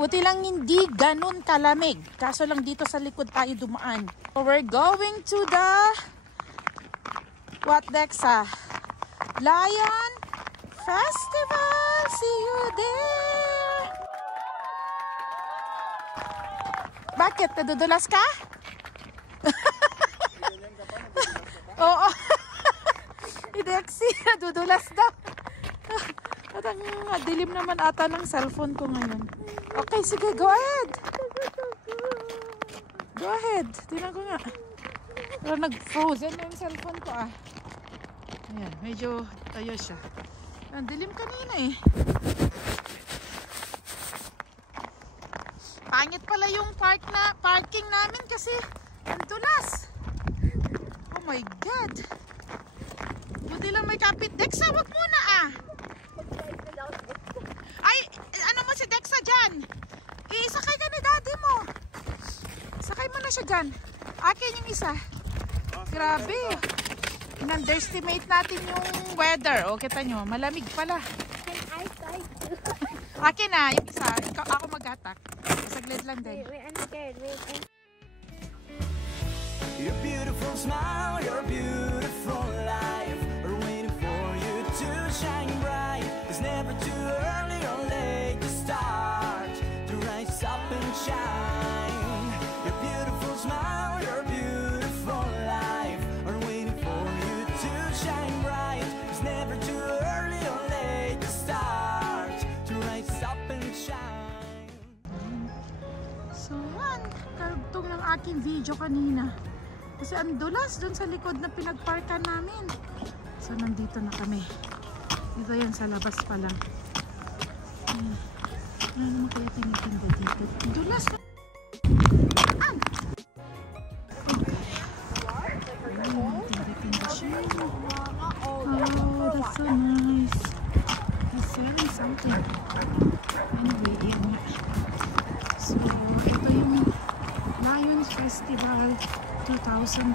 Buti lang hindi ganun kalamig. Kaso lang dito sa likod tayo dumaan. So we're going to the what Dexa? Lion Festival. See you there. Bakit? Nadudulas ka? Oo. Idexi, nadudulas daw. At ang dilim naman ata ng cellphone ko ngayon. Okay, sige, go ahead. Go ahead. Tingnan ko nga. Pero nag-frozen na yung cellphone ko ah. Ayan, medyo tayo siya. Ang dilim kanina eh. Pangit pala yung parking namin kasi ang tulas. Oh my God. Buti lang may kapit. Dexa, wag muna ah. Ay, ano mo si Dexa dyan? Isakay ka ni daddy mo. Sakay mo na siya dyan. Akin yung isa. Grabe. In-underestimate natin yung weather. O, kita nyo, malamig pala. Akin na, yung isa. Ako mag-attack. Saglit lang din. Wait, I'm scared. Wait. Your beautiful smile, your beautiful life are waiting for you to shine bright. It's never too early or late to start to rise up and shine. Your beautiful smile, your beautiful life are waiting for you to shine bright. It's never too early or late to start to rise up and shine. So, yan. Karugtong ng aking video kanina. Kasi ang dulas dun sa likod na pinagparkan namin. So, nandito na kami. Dito yan sa labas pa lang. Ano naman kaya tinitinda dito? Ang dulas na. Tinda siya. Oh, that's so nice. He's selling something. Anyway, yan nga. So, ito yung Lion Festival 2024.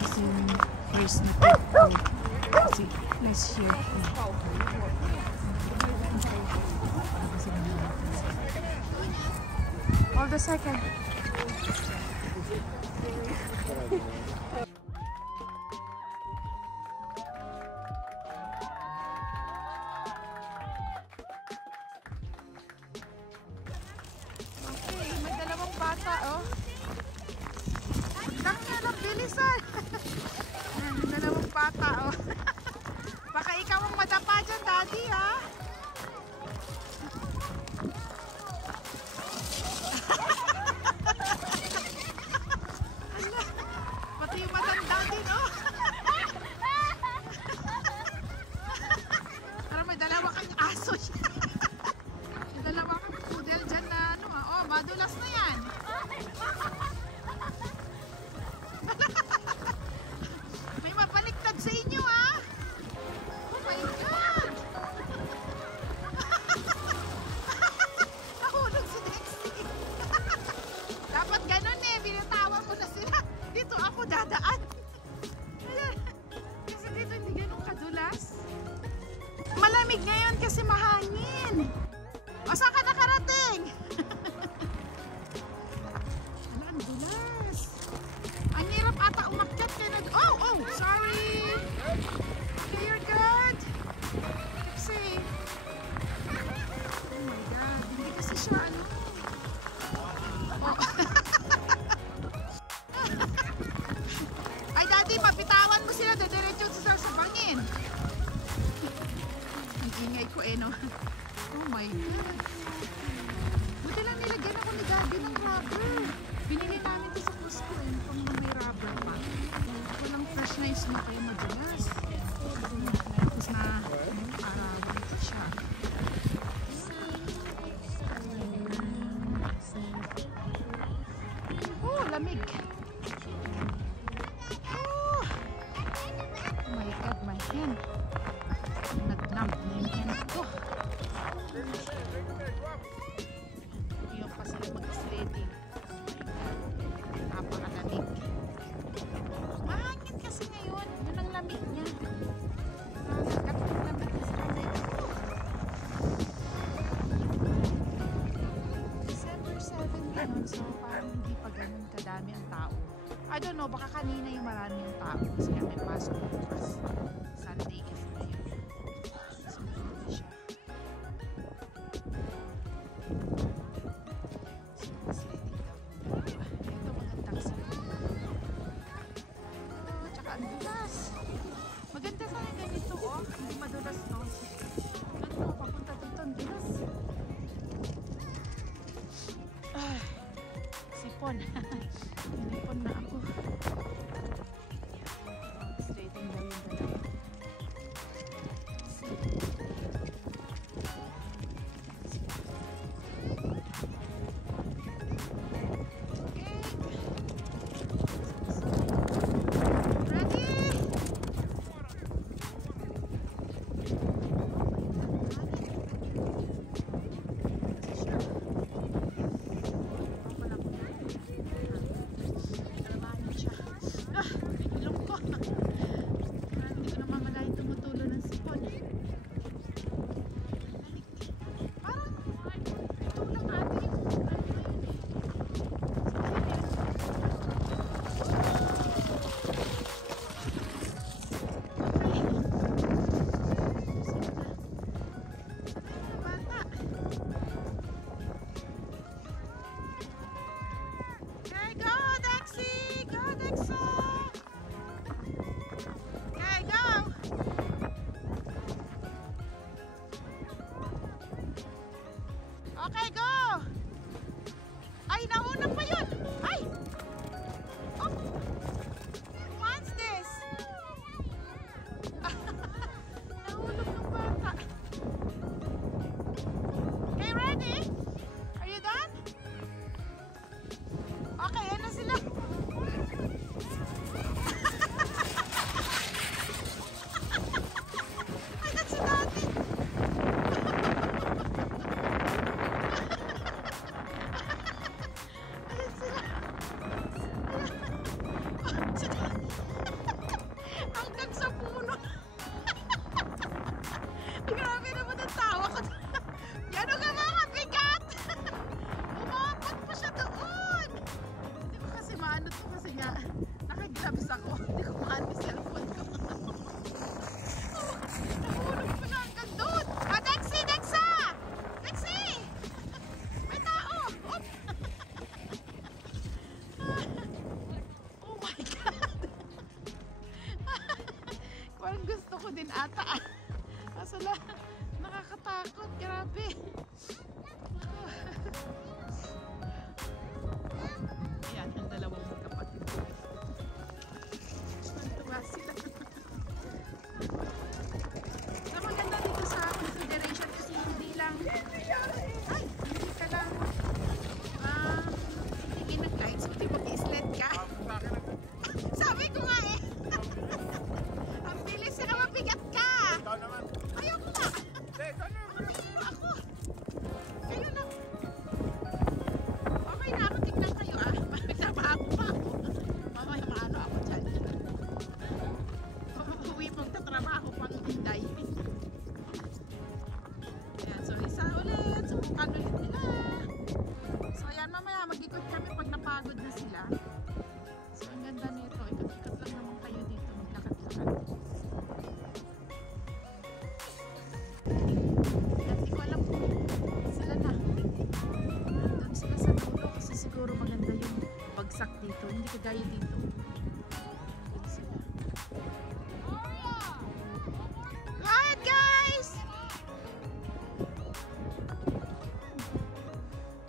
Kasi yung first na ito. Kasi last year. All the second. May dalawang bata, oh. Tang na lang, bilisan. May dalawang bata, oh. Baka ikaw ang madapa dyan, daddy, ha? Pati yung matanda din, oh. Parang may dalawa kang aso siya. May dalawa kang poodle dyan na, ano, ah. Oh, madulas na yan. May mabaliktad sa inyo, ah. Oh my God. Nahulog si Dexy. Dapat ganun eh. Binatawan mo na sila. Dito ako dadaan. Kasi dito hindi ganun kadulas. Malamig ngayon kasi mahangin. O, saan ka nakarating? Ang dulas. Ang hirap ata umakyat kayo na... Oh, sorry. Okay, you're good. Keep safe. Oh my God. Hindi kasi siya ano. Oh. Ay, daddy, papitawan mo sila. Dediretso sa bangin. Ang ingay ko eh, no? Oh my God. Buti lang nilagyan ako ni daddy ng rubber. Binili namin ito sa Costco eh. Kung may rubber pa. Walang fresh na yung smoke kayo madulas. Tapos na ito siya. Oh, lamig. Oh my God, my hand. Nag-numb na yung hand ko. Yung pa sila mag-sledding. Napakalamig. Mahangin kasi ngayon. Yun ang lamig niya. Nakagat yung lamig. madami ang tao. I don't know, baka kanina yung marami ang tao kasi may pasok bukas. Sunday kasi ngayon. So, hindi siya. So, sledding daw yung dalawa. Ito magandang sledding. Oh, tsaka ang dulas. Maganda sana ganito, oh. Hindi madulas, no? Ano mo, papunta dito ang dulas. Ay, sipon. Pinipon na ako. Sledding daw yung dalawa. Okay, go! Ay, nauna pa yun! Ay! Oh! What's this? Nahulog ng bata. Okay, ready? Are you done? Okay, yan na sila. Ay, that's si Daddy. Hanggang sa puno. Grabe naman ang tawa ko. Yan o ka mga bigat. Umabot pa siya doon. Hindi ko kasi maano to kasi nga naka-gloves ako. Hindi ko maano yung cellphone ko. Nahulog pa siya hanggang doon. Ah, Dexy! Dexa! Dexy! May tao! Oop! Oh my God! Parang gusto ko din ata. Asala, nakakatakot. Grabe. Ayan, ang dalawang magkapatid. Tuwa sila. So, maganda dito sa consideration kasi hindi lang ay, hindi ka lang hindi nag-lights, hindi mag-i-sled ka. Sabi ko nga eh. Ang bilis na mabigat ka. Ayoko nga. Ako. Kayo na. Okay na ako. Tignan kayo ah. Nagtrabaho pa ako. Mamaya maano ako dyan. Uwi mong tatrabaho pang hinday. Ayan. So isa ulit. Subukan ulit nila. So ayan mamaya mag-ikot kami pag napagod na sila. So ang ganda nito. Ikot-ikot lang naman kayo dito. Maglakad-lakad. Hindi ko alam kung sila na. Nandun sila sa dulo kasi siguro maganda yung bagsak dito. Hindi kagaya dito. Nandun sila. Go ahead guys!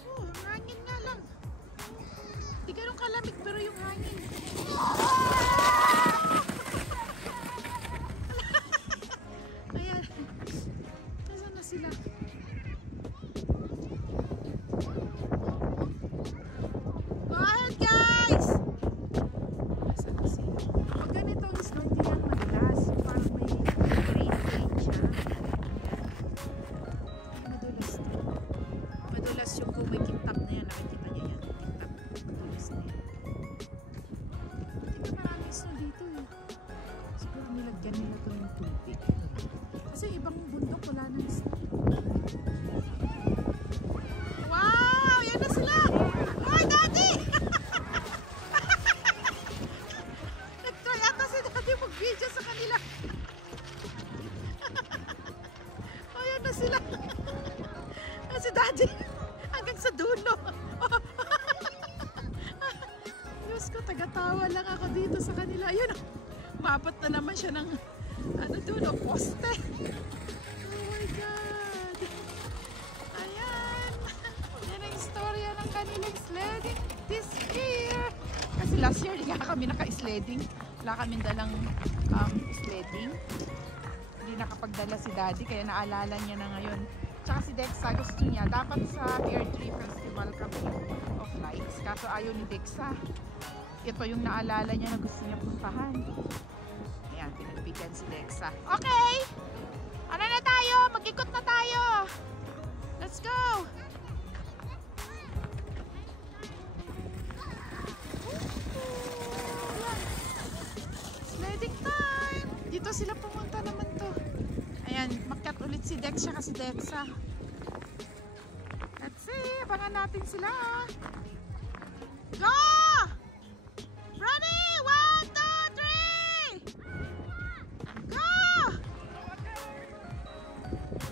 Oh, ang hangin nga lang. Hindi ganun kalamig pero yung hangin. Ayan. Nasaan na sila? Go ahead guys! Nasaan na sila? Pag ganito ang snow, hindi yan madalas. Parang may rain siya. Ayan. Madulas to. Madulas yung kung may kintap na yan. Nakikita niya yan. Kintap. Madulas na yan. Hindi ba maraming snow dito eh. Siguro nilagyan nila ito ng tubig. Kasi ibang bundok wala nang snow. Wow! Yan na sila! Hoy, Daddy! na sila. Si Daddy, hanggang sa dulo. Diyos ko, tagatawa lang ako dito sa kanila. Ayun, umabot na naman siya ng ano dulo, poste. Oh my God. Ayan. Yan ang istorya ng kanilang sledding this year. Kasi last year, hindi nga kami naka-sledding. Wala kaming dalang sledding. Hindi nakapagdala si Daddy, kaya naalala niya na ngayon. Tsaka si Dexa, gusto niya. Dapat sa Pier 3 Festival kami of Lights. Kaso ayaw ni Dexa. Ito yung naalala niya na gusto niya puntahan. Ayan, pinagbigyan si Dexa. Okay! Ano na tayo? Mag-ikot na tayo! Let's go! Sledding time! Dito sila pumunta naman to. Ayan, makyat ulit si Dexa kasi Dexa. Let's see, abangan natin sila. Go! Ready? 1, 2, 3! Go!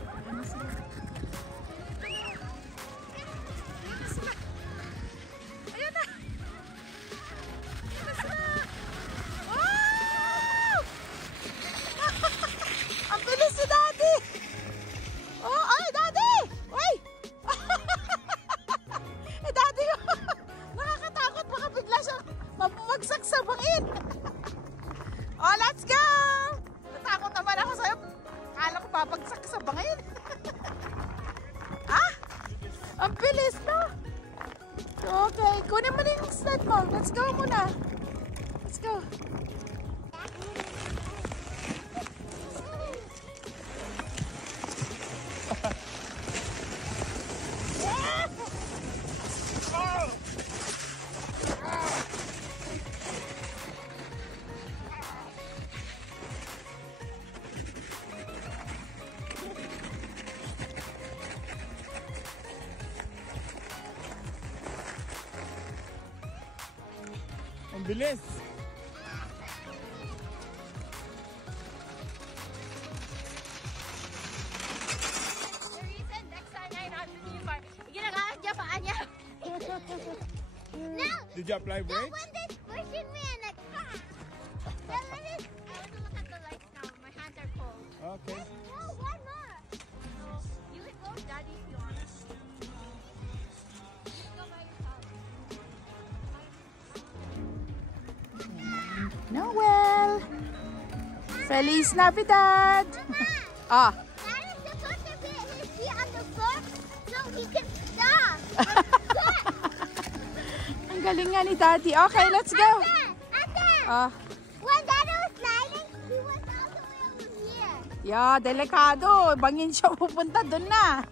Ayan na sila. Ayan na sila. Ayan na! Ayan na sila! Wow! Ang bilis si Daddy! Oh, ay, Daddy! Uy! Eh, Daddy, nakakatakot. Baka bigla siyang mabumagsak sa bangin. Oh, let's go! Natakot naman ako sa'yo. Akala ko babagsak sa bangin. Ah? Ang bilis, no? Okay, kunin mo na yung sled mo. Let's go muna. Let's go. Ang bilis! The reason Dexa and I not the theme park, ginagawa niya paa niya. No! Did you apply No, brakes? when they pushing me and like, then when it, I want to look at the lights now. My hands are cold. Okay. No, one more. So, you can go, Daddy, if you want. You can go by yourself. Noel! Feliz Navidad! Mama, Ah, Dad is supposed to put his feet on the floor so he can stop. ang galing nga ni Daddy. Okay, let's go! Ate, Ah, when Daddy was sliding, he was all the way over here. yeah, delikado. Bangin siya pupunta doon na.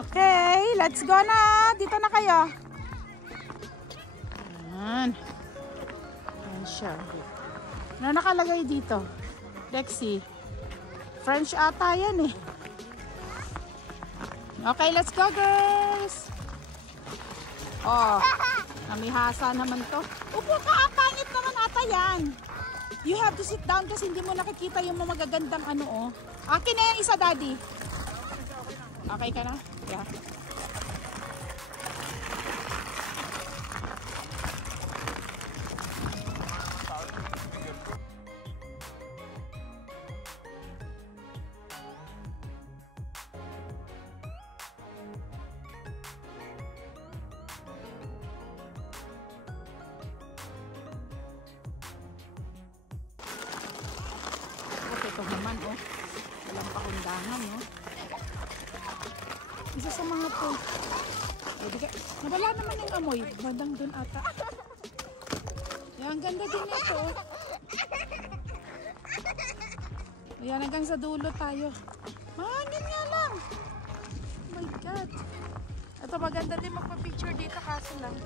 Okay, let's go na. Dito na kayo. Ayan. Ayan siya. Ano nakalagay dito? Lexi. French ata yan eh. Okay, let's go girls. Oh, namihasa naman to. Upo ka, pangit naman ata yan. You have to sit down kasi hindi mo nakikita yung mga magagandang ano oh. Akin na yung isa, Daddy. Okay ka na? Yeah. Ito naman oh. Walang pakundangan oh. Isa sa mga to. Nawala naman yung amoy. Bandang dun ata. Yan, ang ganda din ito oh. Ayan, hanggang sa dulo tayo. Mahangin nga lang. Oh my God. Ito maganda din magpa-picture dito kaso lang.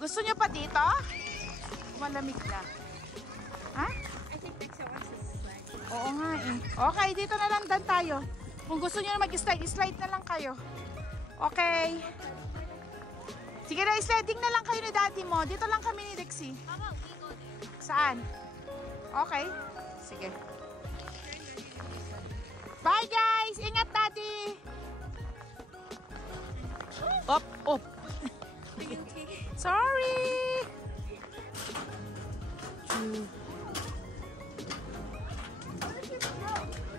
Gusto niyo pa dito? Malamig na. Ha? I think Dexa wants to slide. Oo nga eh. Okay, dito na lang dan tayo. Kung gusto niyo na mag-slide, slide na lang kayo. Okay. Sige na, sledding na lang kayo ni daddy mo. Dito lang kami ni Dexie. How about we go there? Saan? Okay. Sige. Bye guys! Ingat daddy! Op, op. Sorry!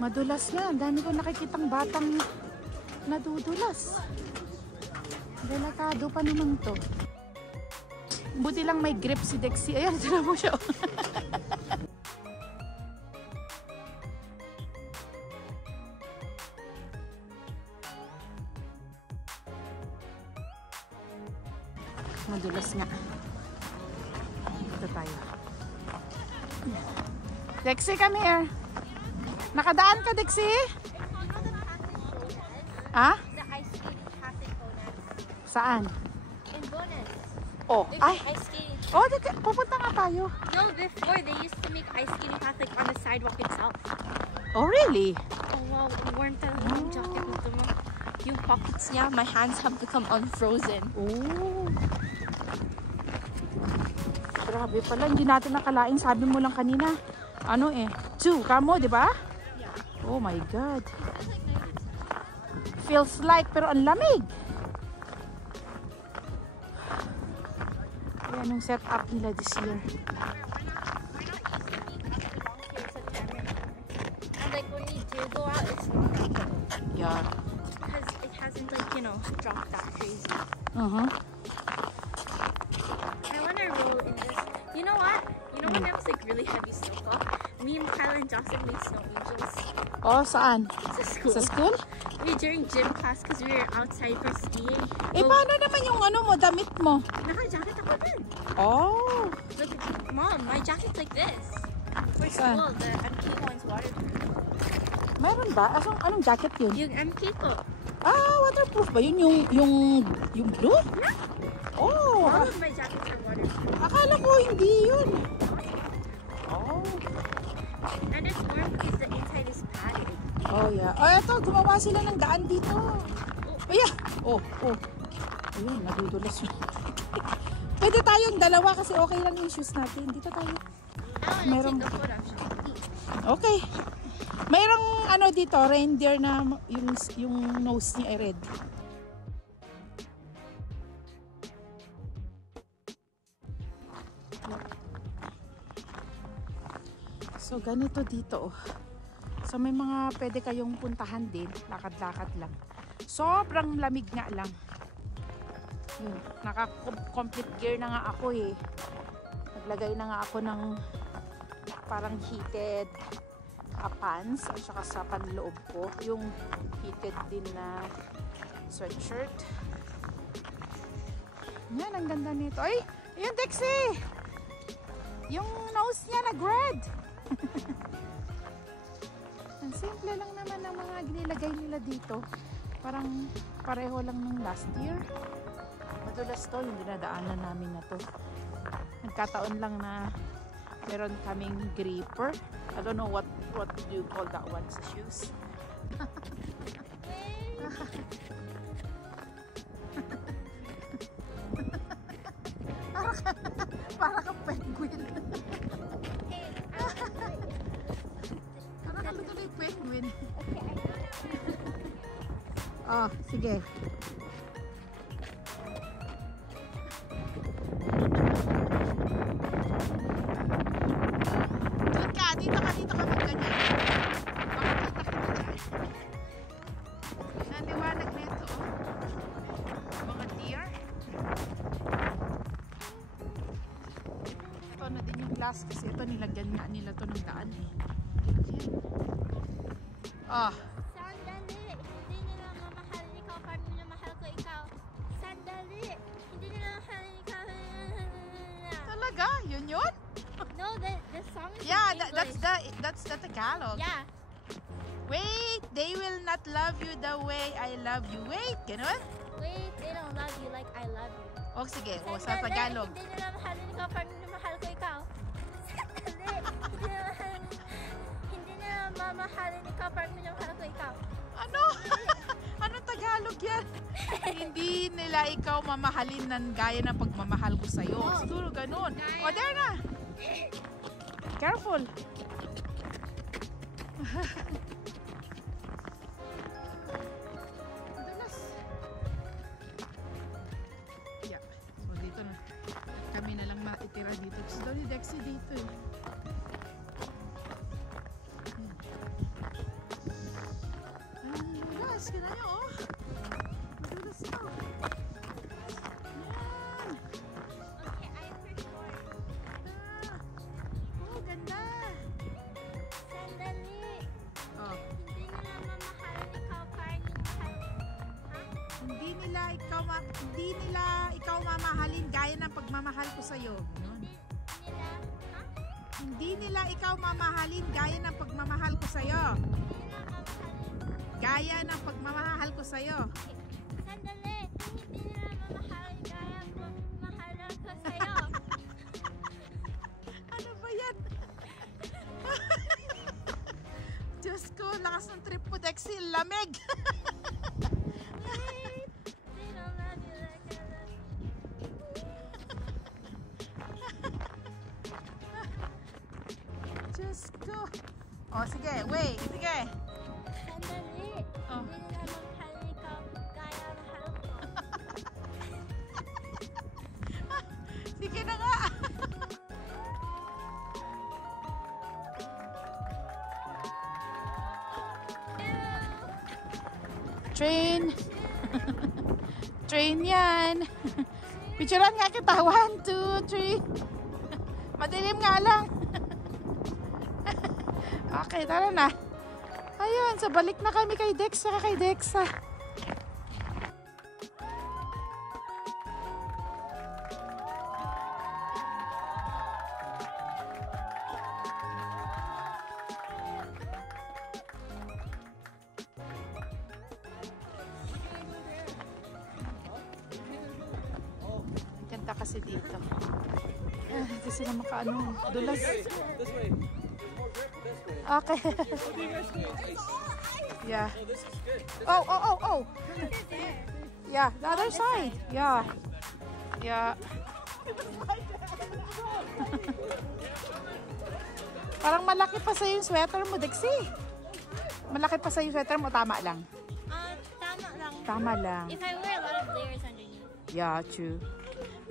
Madulas na. Ang dami ko nakikitang batang nadudulas. Delikado pa naman to. Buti lang may grip si Dexie. Ayan, tira mo siya. Madulas nga. Ito tayo. Dexie, come here. Nakadaan ka, Dexie? Ah? The ice skating path in Bonas. Saan? In Bonas. Oh, There's ay. an ice skating. Oh, pupunta nga tayo. No, before they used to make ice skating path like on the sidewalk itself. Oh, really? Oh wow, warm talaga yung jacket nito mo. Yung pockets niya, my hands have become unfrozen. Oh. Grabe pala, hindi natin nakalain. Sabi mo lang kanina, ano eh, 2 kamo, di ba? Yeah. Oh my God. Feels like, pero ang lamig. Ayan yung setup nila this year. And like when we do go out, it's not that cold. Yeah. Because it hasn't like, you know, dropped that crazy. Uh-huh. I want to roll in this. You know what? You know when there was like really heavy snowfall? Me and Kyle and Jocelyn made snow angels. Oh, saan? Sa school. Sa school? We during gym class because we were outside for skiing. Eh, paano naman yung ano mo, damit mo? Naka-jacket ako din. Oh. Look, Mom, my jacket's like this. For Saan? school, the MK one's waterproof. Meron ba? Anong jacket yun? Yung MK ko. Ah, waterproof ba yun? Yung blue? Oh, All of my jackets are waterproof. akala ko hindi yun. Oh. And it's warm because the inside is padded. Oh, yeah. Oh, eto, gumawa sila ng daan dito. Oh, yeah. Oh, oh. Ayun, nadudulas yun. Pwede tayong dalawa kasi okay lang yung shoes natin. Dito tayo. I Merong- want to take a photo actually. Okay. Mayroong ano dito, reindeer na yung nose niya ay red. So, ganito dito. Oh. So, may mga pwede kayong puntahan din. Lakad-lakad lang. Sobrang lamig nga lang. Yun. Naka-complete gear na nga ako eh. Naglagay na nga ako ng parang heated pants at saka sa panloob ko. Yung heated din na sweatshirt. Yan, ang ganda nito. Ay, yun Dexie! Yung nose niya nag-red. Ang simple lang naman ang mga ginilagay nila dito. Parang pareho lang ng last year. Madulas to, yung dinadaanan namin na to. Nagkataon lang na meron kaming gripper. I don't know what do you call that one sa shoes. Para ka penguin. Para ka tuloy penguin. Oh, sige. Doon ka, dito ka ganyan. Makikita kita dyan. Naliwanag nito. Mga deer. Ito na din yung glass kasi ito nilagyan nga nila to ng daan eh. Ah. Sandali! Hindi nila mamahalin ikaw parang minamahal ko ikaw. Sandali! Hindi nila mamahalin ikaw. Talaga? Yun yun? No, the song is Yeah, in English. that's the Tagalog. Yeah. Wait, they will not love you the way I love you. Wait, ganun? Wait, they don't love you like I love you. O sige, o sa Sandali, Tagalog. Hindi nila mamahalin ikaw parang minamahal ko ikaw. Sandali! Hindi nila mamahalin ikaw parang minamahal ko ikaw. Ano? Anong Tagalog? Tagalog yan. Hindi nila ikaw mamahalin ng gaya ng pagmamahal ko sa'yo. Siguro ganun. O, there na. Careful. Dulas. Yeah. So, dito na. Kami na lang matitira dito. Gusto daw ni Dexy dito eh. Dulas. Kina nyo oh. Dulas na. Yan. Okay, I'm for sure. Oh, ganda. Sandali. Oh. Hindi nila mamahalin ikaw parang mahal. Ha? Hindi nila ikaw mamahalin gaya ng pagmamahal ko sa iyo. Nila, ha? Hindi nila ikaw mamahalin gaya ng pagmamahal ko sa iyo. Gaya ng pagmamahal ko sa iyo. Sandali. Hindi nila mamahalin gaya mo mahal ko sa'yo. Ano ba yan? Diyos ko, lakas ng trip mo, Dexy. Lamig. They don't love you like I love you. Diyos ko. Oh, sige. Wait. Sige. Sandali. Oh. Hindi nila mamahalin ikaw gaya mahal ko. Sige na nga. Train. Train yan. Picturean nga kita. 1, 2, 3. Madilim nga lang. Okay, tara na. Ayun, so balik na kami kay Dex saka kay Dexa. Ganda kasi dito. Hindi sila makaano. Dulas. This way. There's more grip this way. Okay. What do you guys think? Yeah. Oh, this is good. Oh. Yeah, the other side. Yeah. Yeah. Parang malaki pa sa yung sweater mo, Dexy. Malaki pa sa yung sweater mo, tama lang. Tama lang. Tama lang. If I wear a lot of layers underneath. Yeah, true.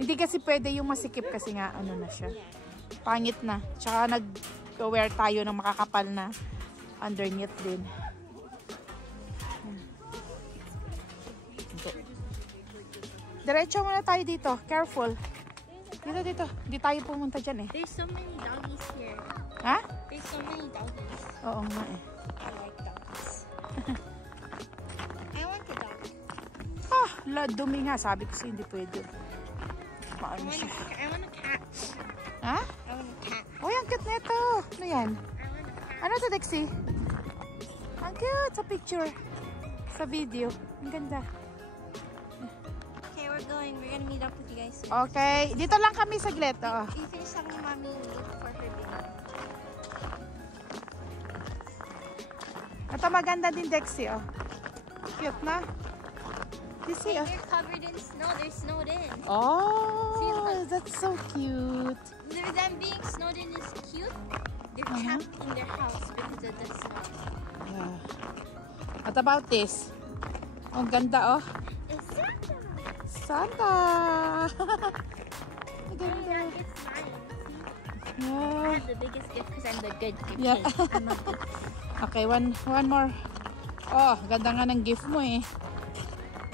Hindi kasi pwede yung masikip kasi nga ano na siya. Pangit na. Tsaka nag-wear tayo ng makakapal na underneath din. Okay. Diretso muna tayo dito. Careful. Dito. Hindi tayo pumunta dyan eh. There's so many doggies here. Ha? There's so many doggies. Oo nga eh. I like doggies. I want a dog. Dumi nga. Sabi ko siya hindi pwede. Maano siya. I want a cat. Ha? I want a cat. Uy, ang cute nito. Ano yan? I want a cat. Ano to, Dexy? Ang cute sa picture. Sa video. Ang ganda. Okay, we're gonna meet up with you guys soon. Okay. Dito lang kami saglit. Oo. You finish talking to mommy and look for her video. Ito maganda din, Dexy. Oh. Cute na. You see, oh. They're covered in snow. They're snowed in. Oh, that's so cute. Them being snowed in is cute. They're trapped in their house because of the snow. Yeah. What about this? Ang ganda, oh. It's Santa. Santa! Ang ganda. It's mine. I Yeah. have the biggest gift because I'm the good gift. Yeah. kid. I'm a good. Okay, one more. Oh, ganda nga ng gift mo eh.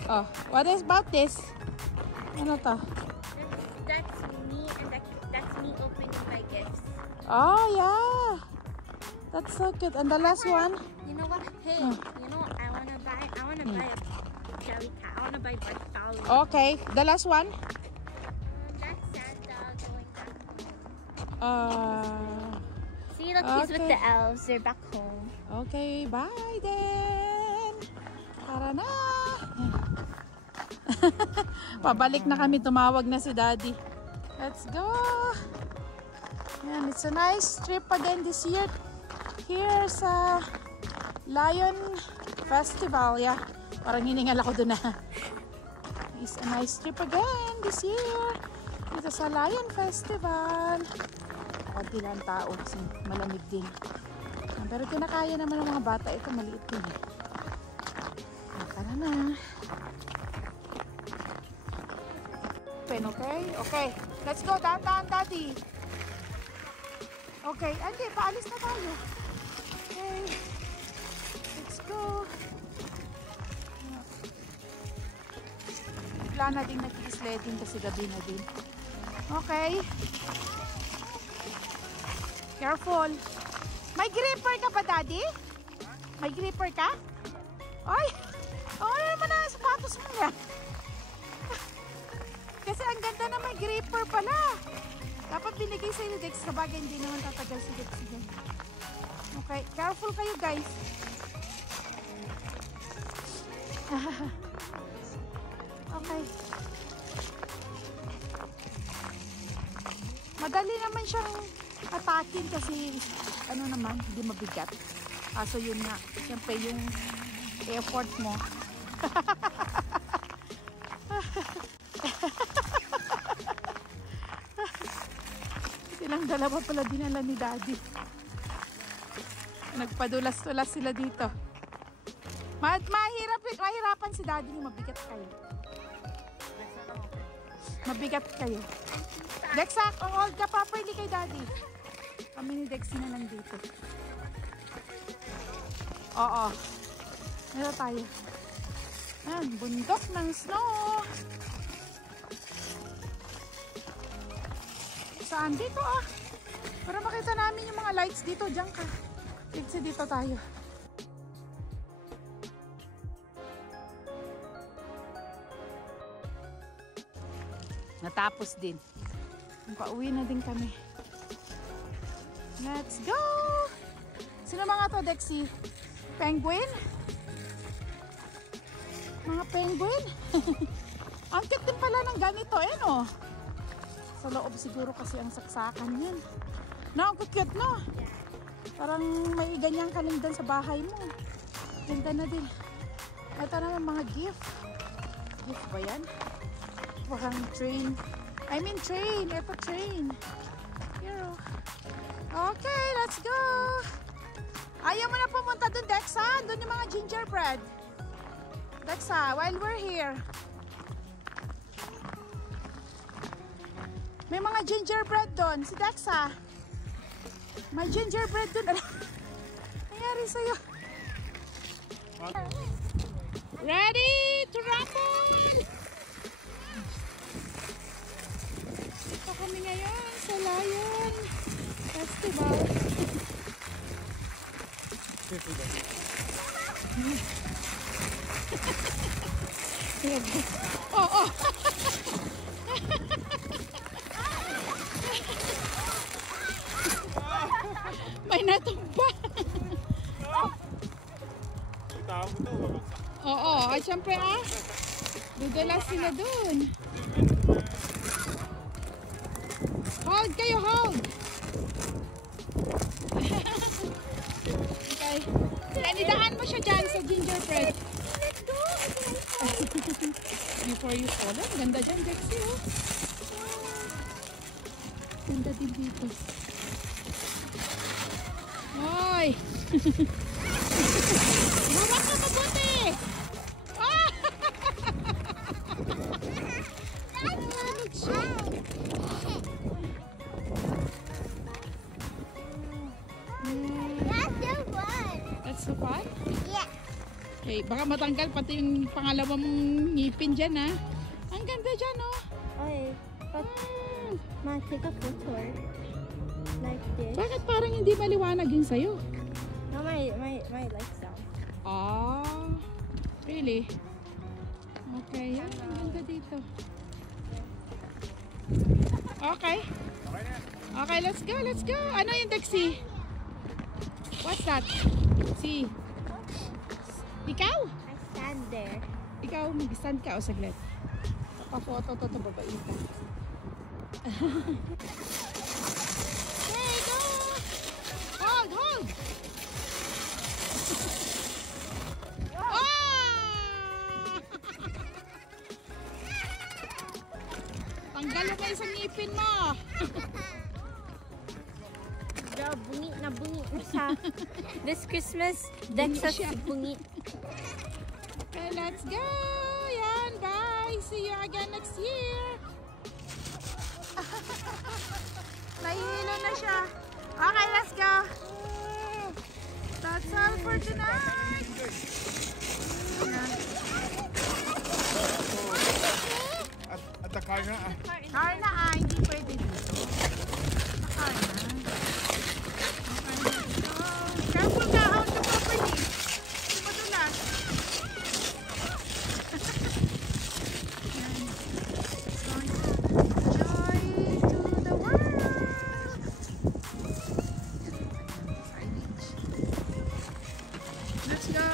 Oh, what is about this? Ano to? That's me, and that's me opening my gifts. Oh, yeah. That's so cute. And the last one? You know what? Hey, you know what I wanna buy? I wanna buy a jelly cat. I wanna buy Bartholomew. Okay, the last one? That's Santa going back home. See, look, he's with okay. the elves. They're back home. Okay, bye then. Tara na. Pabalik na kami. Tumawag na si Daddy. Let's go. Yan, it's a nice trip again this year. Here sa Lion Festival. Yeah. Parang hiningal ako dun na. It's a nice trip again this year. Dito sa Lion Festival. Konti lang tao kasi malamig din. Pero kinakaya naman ng mga bata. Ito maliit din. Tara na. Okay? Okay. Let's go. Dahan-dahan, Daddy. Okay. Hindi, paalis na tayo. Okay. Let's go. Bigla na din nag-sledding kasi gabi na din. Okay. Careful. May gripper ka pa, Daddy? May gripper ka? Ay! Ano naman ang sapatos mo yan? Kasi ang ganda na may gripper pala. Dapat binigay sa inyo, Dex. Sabagay, hindi naman tatagal si Dex. Okay, careful kayo, guys. Okay. Madali naman siyang atakin kasi ano naman, hindi mabigat. Kaso yun nga, siyempre yung effort mo. Silang dalawa pala dinala ni Daddy. Nagpadulas-tulas sila dito. Mahirapan si Daddy, mabigat kayo. Mabigat kayo. Dexa, hold ka properly kay Daddy. Kami ni Dexy na lang dito. Oo. Meron tayo. Ayan, bundok ng snow. Saan? Dito ah. Para makita namin yung mga lights dito. Diyan ka. Dito tayo. Natapos din. Pauwi na din kami. Let's go! Sino mga to, Dexy? Penguin? Mga penguin? Ang cute din pala ng ganito, eh, no? Sa loob siguro kasi ang saksakan yan. No, ang cute, no? Parang may ganyan ka lang sa bahay mo. Ganda na din. Ito naman mga gift. Gift ba yan? Parang train. I mean train. Ito train. Here. Okay, let's go. Ayaw mo na pumunta dun, Dexa. Dun yung mga gingerbread. Dexa, while we're here. May mga gingerbread dun. Si Dexa. May gingerbread dun. Ano nangyari sa'yo? Ready to rumble! Ito kami ngayon sa Lion Festival. Oo. May natumba. Oo, ay syempre ah. Dudala sila dun. Hold kayo, hold. Okay. Nanidaan mo siya dyan sa gingerbread. Before you fall, ganda dyan, Dexy, oh. Ganda din dito. Hoy! Harap ka mabuti! Ah! That's so fun? Yeah. Okay, baka matanggal pati yung pangalawa mong ngipin dyan, ha? Ang ganda dyan, oh. Okay, but ma, take a photo like this. Bakit parang hindi maliwanag yun sa'yo? No, my lights down. Ah, really? Okay, yan. Ang ganda dito. Okay. Okay, let's go, let's go. Ano yung Dexy? What's that? Si. Ikaw? I stand there. Ikaw, mag-stand ka o saglit. Pa-photo to babaita. Okay, go! Hold, hold! Ah! Tanggal mo kayo sa ngipin mo. Bro, bungi na siya. This Christmas, Dex us bungi. Okay, let's go. Yan, bye. See you again next year. Nahihilo na siya. Okay, let's go. That's all for tonight. Yan. At the car na. Car na hindi pwede dito. Sa car na. Okay, let's go. Careful ka, out the property. Madulas. Yan. So, joy to the world. Sorry, beach. Let's go.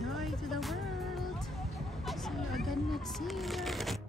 Joy to the world. See you again next year.